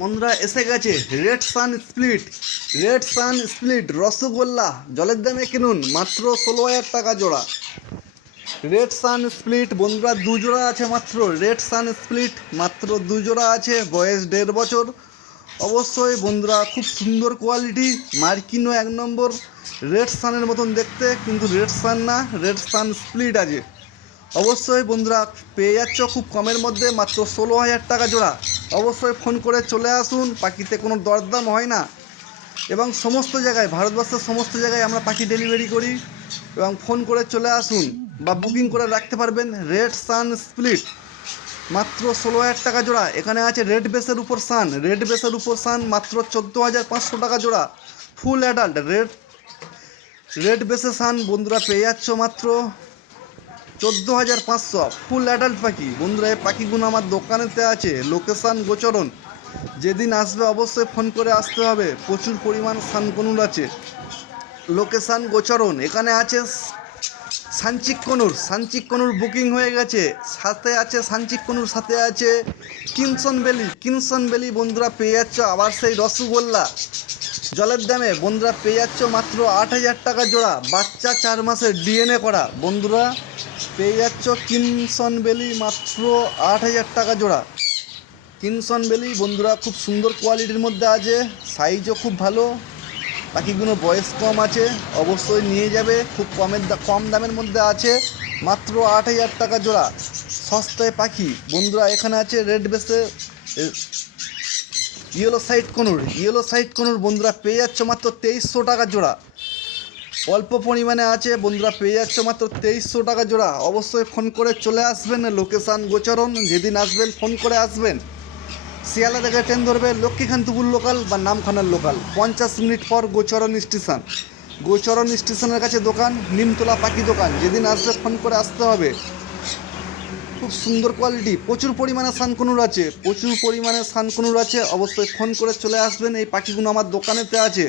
বন্ধুরা এসে গেছে রেড সান স্প্লিট রসগোল্লা। জলের দামে কিনুন মাত্র 16,000 টাকা জোড়া। রেড সান স্প্লিট বন্ধুরা 2 জোড়া আছে মাত্র। রেড সান স্প্লিট মাত্র 2 জোড়া আছে, বয়স 1.5 বছর। অবশ্যই বন্ধুরা খুব সুন্দর কোয়ালিটি, মার্কিনো 1 নম্বর। রেড সানের মতন দেখতে, কিন্তু রেড সান না, রেড সান স্প্লিট আছে। অবশ্যই বন্ধুরা পেয়ে যাচ্ছ খুব কমের মধ্যে, মাত্র 16,000 টাকা জোড়া। অবশ্যই ফোন করে চলে আসুন, পাখিতে কোনো দরদাম হয় না। এবং সমস্ত জায়গায়, ভারতবর্ষের সমস্ত জায়গায় আমরা পাখি ডেলিভারি করি। এবং ফোন করে চলে আসুন বা বুকিং করে রাখতে পারবেন। রেড সান স্প্লিট মাত্র 16,000 টাকা জোড়া। এখানে আছে রেড বেসের উপর সান মাত্র 14,500 টাকা জোড়া। ফুল অ্যাডাল্ট রেড বেসে সান বন্ধুরা পেয়ে যাচ্ছ মাত্র 14,500। ফুল অ্যাডাল্ট পাখি বন্ধুরা। এই পাখিগুলো আমার দোকানেতে আছে, লোকেশান গোচরণ। যেদিন আসবে অবশ্যই ফোন করে আসতে হবে। প্রচুর পরিমাণ সানকনুর আছে, লোকেশান গোচরণ। এখানে আছে সানচিক কনুর বুকিং হয়ে গেছে। সাথে আছে সানচিক কনুর, সাথে আছে কিনসন বেলি বন্ধুরা পেয়ে যাচ্ছ আবার সেই রসগোল্লা জলের দামে। বন্ধুরা পেয়ে যাচ্ছ মাত্র 8,000 টাকা জোড়া। বাচ্চা 4 মাসের ডিএনএ করা বন্ধুরা পেয়ে যাচ্ছ কিনসন বেলি মাত্র 8,000 টাকা জোড়া। কিনসন বেলি বন্ধুরা খুব সুন্দর কোয়ালিটির মধ্যে আছে, সাইজও খুব ভালো। পাখিগুলো বয়স কম আছে, অবশ্যই নিয়ে যাবে। খুব কম দামের মধ্যে আছে, মাত্র 8,000 টাকা জোড়া। সস্তায় পাখি বন্ধুরা। এখানে আছে রেড বেসে ইয়েলো সাইড কনুর বন্ধুরা পেয়ে যাচ্ছ মাত্র 2,300 টাকা জোড়া। অল্প পরিমাণে আছে বন্ধুরা, পেয়ে যাচ্ছ মাত্র 2,300 টাকা জোড়া। অবশ্যই ফোন করে চলে আসবেন, লোকেশান গোচরণ। যেদিন আসবেন ফোন করে আসবেন। শিয়ালদা থেকে ট্রেন ধরবে লক্ষ্মীকান্তপুর লোকাল বা নামখানার লোকাল, 50 মিনিট পর গোচরণ স্টেশনের কাছে দোকান, নিমতলা পাখি দোকান। যেদিন আসবে ফোন করে আসতে হবে। খুব সুন্দর কোয়ালিটি, প্রচুর পরিমাণে সানকনুর আছে। অবশ্যই ফোন করে চলে আসবেন। এই পাখিগুলো আমার দোকানেতে আছে।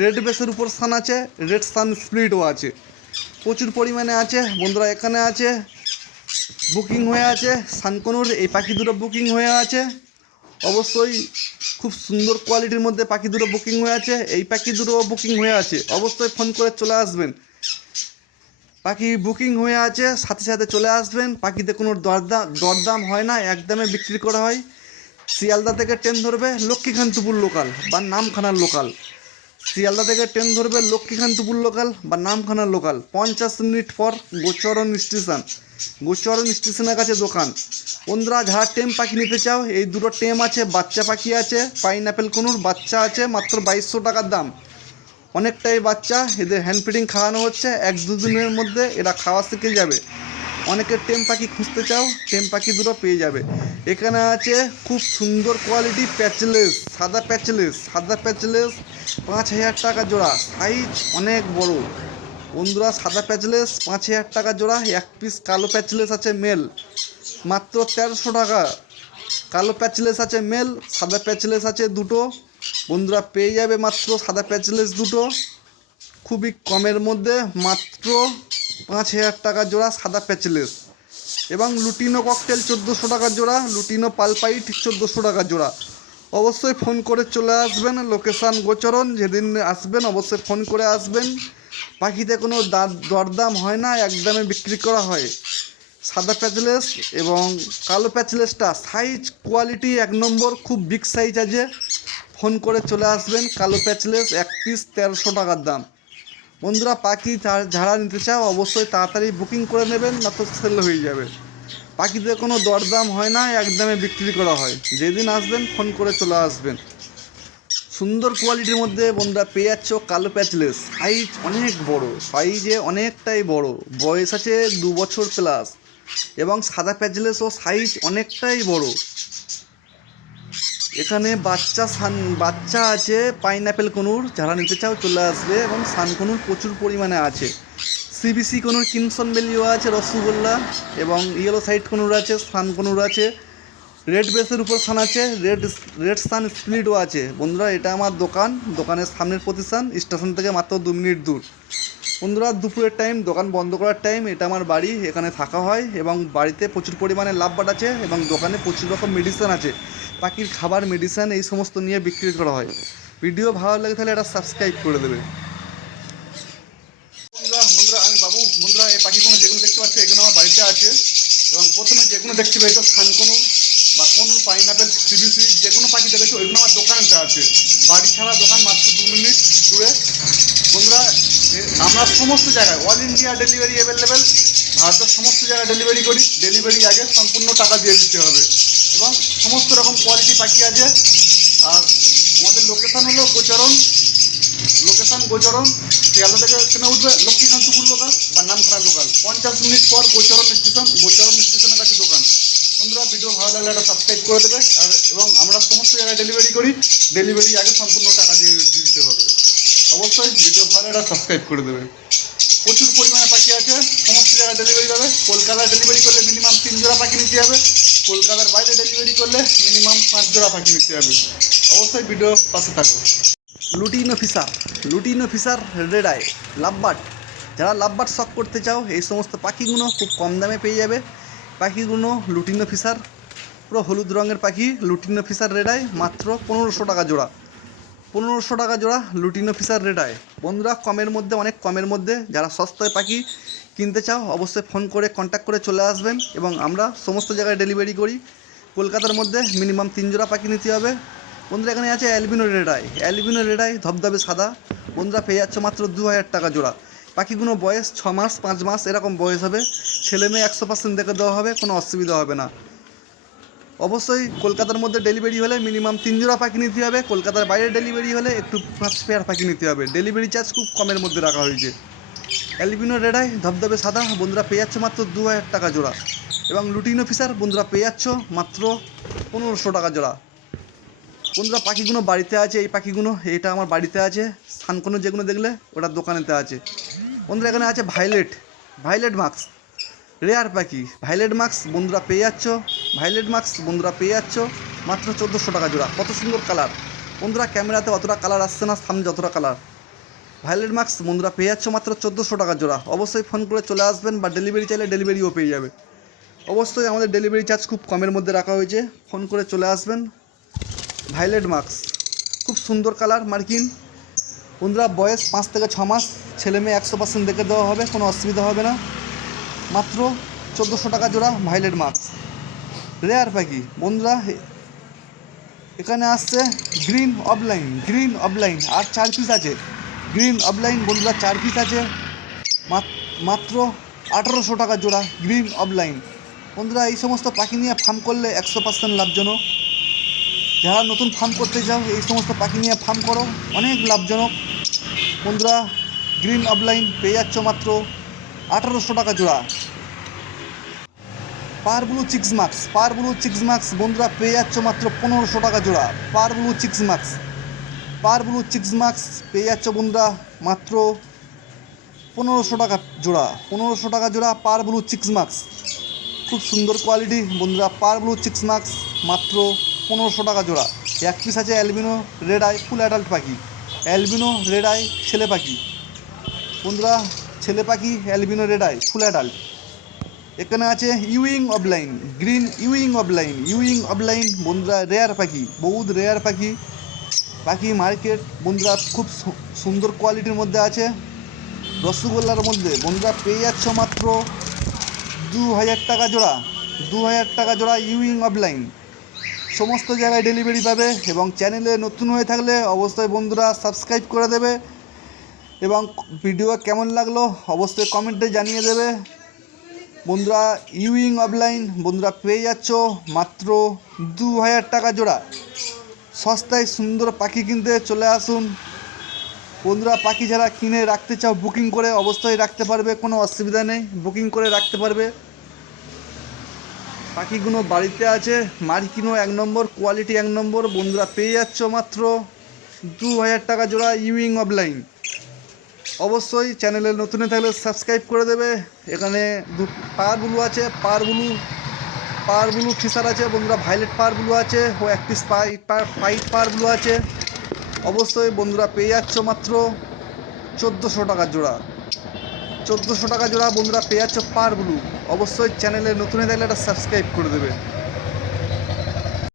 রেড বেসের উপর সান আছে, রেড সান স্প্লিটও আছে, প্রচুর পরিমাণে আছে বন্ধুরা। এখানে আছে বুকিং হয়ে আছে সানকনুর, এই পাখি দুটো বুকিং হয়ে আছে। অবশ্যই খুব সুন্দর কোয়ালিটির মধ্যে পাখি দুটো বুকিং হয়ে আছে, এই পাখি দুটো বুকিং হয়ে আছে। অবশ্যই ফোন করে চলে আসবেন। পাখি বুকিং হয়ে আছে, সাথে সাথে চলে আসবেন। পাখিতে কোনো দরদাম হয় না, একদমে বিক্রি করা হয়। শিয়ালদা থেকে ট্রেন ধরবে লক্ষ্মীকান্তপুর লোকাল বা নামখানার লোকাল। 50 মিনিট পর গোচরণ স্টেশনের কাছে দোকান। বন্ধুরা যারা টেম পাখি নিতে চাও, এই দুটো টেম আছে, বাচ্চা পাখি আছে। পাইনাপেল কনুর বাচ্চা আছে, মাত্র 2,200 টাকার দাম। অনেকটাই বাচ্চা, এদের হ্যান্ড ফিডিং খাওয়ানো হচ্ছে। 1-2 দিনের মধ্যে এরা খাওয়া শিখে যাবে। অনেকে টেম পাখি খুঁজতে চাও, টেম পাখি দুটো পেয়ে যাবে। এখানে আছে খুব সুন্দর কোয়ালিটি সাদা প্যাচলেস 5,000 টাকা জোড়া। সাইজ অনেক বড় বন্ধুরা। সাদা প্যাচলেস 5,000 টাকা জোড়া। এক পিস কালো প্যাচলেস আছে মেল, মাত্র 1,300 টাকা। কালো প্যাচলেস আছে মেল, সাদা প্যাচলেস আছে দুটো। বন্ধুরা পেয়ে যাবে মাত্র সাদা প্যাচলেস দুটো খুবই কমের মধ্যে, মাত্র 5,000 টাকা জোড়া সাদা প্যাচলেস। এবং লুটিনো ককটেল 1,400 টাকা জোড়া, লুটিনো পালপাইট 1,400 টাকা জোড়া। অবশ্যই ফোন করে চলে আসবেন, লোকেশান গোচরণ। যেদিন আসবেন অবশ্যই ফোন করে আসবেন। পাখিতে কোনো দরদাম হয় না, একদমে বিক্রি করা হয়। সাদা প্যাচলেস এবং কালো প্যাচলেসটা সাইজ কোয়ালিটি 1 নম্বর, খুব বিগ সাইজ আছে। ফোন করে চলে আসবেন। কালো প্যাচলেস এক পিস 1,300 টাকার দাম। বন্ধুরা পাখি যারা নিতে চাও অবশ্যই তাড়াতাড়ি বুকিং করে নেবেন, না তো সেল হয়ে যাবে। পাখিতে কোনো দরদাম হয় না, একদমে বিক্রি করা হয়। যেদিন আসবেন ফোন করে চলে আসবেন। সুন্দর কোয়ালিটির মধ্যে বন্ধুরা পেয়ে যাচ্ছ কালো প্যাচলেস। সাইজ অনেক বড়, সাইজে অনেকটাই বড়, বয়স আছে 2 বছর প্লাস। এবং সাদা প্যাচলেসও সাইজ অনেকটাই বড়। এখানে বাচ্চা আছে পাইনাপেল কনুর, যারা নিতে চাও চলে আসবে। এবং সানকনুর প্রচুর পরিমাণে আছে। সিবিসি কনুর কিনসন বেলিও আছে, রসগোল্লা এবং ইয়েলো সাইড কনুর আছে, সানকনুর আছে। রেড বেসের উপর সান আছে, রেড সান স্প্লিটও আছে। বন্ধুরা এটা আমার দোকান, দোকানের সামনের প্রতিষ্ঠান, স্টেশন থেকে মাত্র 2 মিনিট দূর। বন্ধুরা দুপুরের টাইম, দোকান বন্ধ করার টাইম, এটা আমার বাড়ি, এখানে থাকা হয় এবং বাড়িতে প্রচুর পরিমাণে লাভবাট আছে এবং দোকানে প্রচুর রকম মেডিসিন আছে, পাখির খাবার, মেডিসিন এই সমস্ত নিয়ে বিক্রি করা হয়। ভিডিও ভালো লাগে তাহলে এটা সাবস্ক্রাইব করে দেবে। বন্ধুরা আমি বাবু। বন্ধুরা এই পাখিগুলো যেগুলো দেখতে পাচ্ছ এগুলো আমার বাড়িতে আছে এবং প্রথমে যেগুলো দেখতে পেয়েছো সানকনু বা কোন পাইনাপেল, সিবিসি যে কোনো পাখি দেখেছো ওইগুলো আমার দোকানেতে আছে। বাড়ি ছাড়া দোকান মাত্র 2 মিনিট দূরে। বন্ধুরা আমরা সমস্ত জায়গায় অল ইন্ডিয়া ডেলিভারি অ্যাভেলেবেল, ভারতের সমস্ত জায়গায় ডেলিভারি করি। ডেলিভারি আগে সম্পূর্ণ টাকা দিয়ে দিতে হবে এবং সমস্ত রকম কোয়ালিটি পাখি আছে। আর আমাদের লোকেশান হলো গোচরণ, শিয়ালদা থেকে ট্রেনে উঠবে লক্ষ্মীকান্তপুর লোকাল বা নামখানা লোকাল, 50 মিনিট পর গোচরণ স্টেশনের কাছে দোকান। বন্ধুরা ভিডিও ভালো লাগলে একটা সাবস্ক্রাইব করে দেবে। আর এবং আমরা সমস্ত জায়গায় ডেলিভারি করি, ডেলিভারি আগে সম্পূর্ণ টাকা দিয়ে দিতে হবে। অবশ্যই ভিডিও ভালো একটা সাবস্ক্রাইব করে দেবে। প্রচুর পরিমাণে পাখি আছে, সমস্ত জায়গায় ডেলিভারি হবে। কলকাতায় ডেলিভারি করলে মিনিমাম 3 জোড়া পাখি নিতে হবে, কলকাতার বাইরে ডেলিভারি করলে মিনিমাম 5 জোড়া পাখি নিতে হবে। অবশ্যই ভিডিও পাশে থাকো। Lutino Fischer red eye lovebird, যারা লাভবার্ড শখ করতে চাও এই সমস্ত পাখিগুলো খুব কম দামে পেয়ে যাবে। পাখিগুলো লুটিনো ফিশার, পুরো হলুদ রঙের পাখি, লুটিনো ফিশার রেড আই, মাত্র 1500 টাকা জোড়া। 1500 টাকা জোড়া লুটিনো ফিশার রেড আই। বন্ধুরা কমের মধ্যে, অনেক কমের মধ্যে যারা সস্তায় পাখি কিনতে চাও অবশ্যই ফোন করে কন্ট্যাক্ট করে চলে আসবেন এবং আমরা সমস্ত জায়গায় ডেলিভারি করি। কলকাতার মধ্যে মিনিমাম 3 জোড়া পাখি নিতে হবে। বন্ধুরা এখানে আছে অ্যালবিনো রেড আই ধবধবে সাদা। বন্ধুরা পেয়ে যাচ্ছে মাত্র 2000 টাকা জোড়া। পাখিগুলো বয়স 6 মাস 5 মাস এরকম বয়স হবে। ছেলে মেয়ে 100% দেখে দেওয়া হবে, কোনো অসুবিধা হবে না। অবশ্যই কলকাতার মধ্যে ডেলিভারি হলে মিনিমাম 3 জোড়া পাখি নিতে হবে, কলকাতার বাইরে ডেলিভারি হলে একটু 5 পেয়ার পাখি নিতে হবে। ডেলিভারি চার্জ খুব কমের মধ্যে রাখা হয়েছে। অ্যালবিনো রেড আই ধবধবে সাদা বন্ধুরা পেয়ে যাচ্ছে মাত্র 2000 টাকা জোড়া এবং লুটিনো ফিশার বন্ধুরা পেয়ে যাচ্ছ মাত্র 1500 টাকা জোড়া। বন্ধুরা পাখিগুলো বাড়িতে আছে, এই পাখিগুলো এটা আমার বাড়িতে আছে। সানকোনো যেগুলো দেখলে ওটা দোকানেতে আছে। বন্ধুরা এখানে আছে ভাইলেট মাক্স, রেয়ার পাখি ভাইলেট মাক্স বন্ধুরা পেয়ে যাচ্ছ মাত্র 1400 টাকা জোড়া। কত সুন্দর কালার বন্ধুরা, ক্যামেরাতে অতটা কালার আসছে না, সামনে যতটা কালার। ভাইলেট মাক্স বন্ধুরা পেয়ে যাচ্ছ মাত্র 1400 টাকা জোড়া। অবশ্যই ফোন করে চলে আসবেন বা ডেলিভারি চাইলে ডেলিভারিও পেয়ে যাবে। অবশ্যই আমাদের ডেলিভারি চার্জ খুব কমের মধ্যে রাখা হয়েছে, ফোন করে চলে আসবেন। ভাইলেট মাক্স খুব সুন্দর কালার মার্কিন। বন্ধুরা বয়স 5 থেকে 6 মাস, ছেলে মেয়ে 100% দেখে দেওয়া হবে, কোনো অসুবিধা হবে না। মাত্র 1400 টাকা জোড়া ভাইলেট মাক্স। রেয়ার পাখি বন্ধুরা এখানে আসছে গ্রিন অফলাইন আর 4 পিস আছে। গ্রিন অফলাইন বন্ধুরা 4 পিস আছে, মাত্র 1800 টাকা জোড়া গ্রিন অফলাইন। বন্ধুরা এই সমস্ত পাখি নিয়ে ফার্ম করলে 100% লাভজনক। যারা নতুন ফার্ম করতে চাও এই সমস্ত পাখি নিয়ে ফার্ম করো, অনেক লাভজনক। বন্ধুরা গ্রিন অফলাইন পেয়ে যাচ্ছ মাত্র 1800 টাকা জোড়া। পার ব্লু চিক্স মাক্স বন্ধুরা পেয়ে যাচ্ছ মাত্র 1500 টাকা জোড়া। পার ব্লু চিক্স মাক্স পেয়ে যাচ্ছ বন্ধুরা মাত্র 1500 টাকা জোড়া। 1500 টাকা জোড়া পার ব্লু চিক্স মাক্স, খুব সুন্দর কোয়ালিটি বন্ধুরা। পার ব্লু চিক্স মাক্স মাত্র 1500 টাকা জোড়া। 1 পিস আছে albino red eye full adult পাখি, অ্যালবিনো রেড আই ছেলে পাখি বন্ধুরা, ছেলে পাখি albino red eye full adult. এখানে আছে গ্রিন ইউইং অফলাইন বন্ধুরা, রেয়ার পাখি, বহুত রেয়ার পাখি মার্কেট বন্ধুরা, খুব সুন্দর কোয়ালিটির মধ্যে আছে। রসগোল্লার মধ্যে বন্ধুরা পেয়ে যাচ্ছ মাত্র 2000 টাকা জোড়া। 2000 টাকা জোড়া ইউইং অফলাইন। সমস্ত জায়গায় ডেলিভারি পাবে এবং চ্যানেলে নতুন হয়ে থাকলে অবশ্যই বন্ধুরা সাবস্ক্রাইব করে দেবে এবং ভিডিও কেমন লাগলো অবশ্যই কমেন্টে জানিয়ে দেবে। বন্ধুরা ইউইং অফলাইন বন্ধুরা পেয়ে যাচ্ছ মাত্র 2000 টাকা জোড়া। সস্তায় সুন্দর পাখি কিনতে চলে আসুন বন্ধুরা। পাখি যারা কিনে রাখতে চাও বুকিং করে অবশ্যই রাখতে পারবে, কোনো অসুবিধা নেই, বুকিং করে রাখতে পারবে। পাখিগুলো বাড়িতে আছে, মার্কিনও 1 নম্বর, কোয়ালিটি 1 নম্বর বন্ধুরা পেয়ে যাচ্ছ মাত্র 2000 টাকা জোড়া ইউইং অফলাইন। অবশ্যই চ্যানেলে নতুন থাকলে সাবস্ক্রাইব করে দেবে। এখানে পার ব্লু আছে, পার ব্লু পাওয়ার ব্লু ফিশার আছে বন্ধুরা, ভাইলেট পাওয়ার ব্লু আছে ও এক পিস পাইট পাওয়ার ব্লু আছে। অবশ্যই বন্ধুরা পেয়ে যাচ্ছ মাত্র 1400 টাকা জোড়া। 1400 টাকা জোড়া বন্ধুরা পেয়ে যাচ্ছ পাওয়ার ব্লু। অবশ্যই চ্যানেলে নতুন হয়ে থাকলে একটা সাবস্ক্রাইব করে দেবে।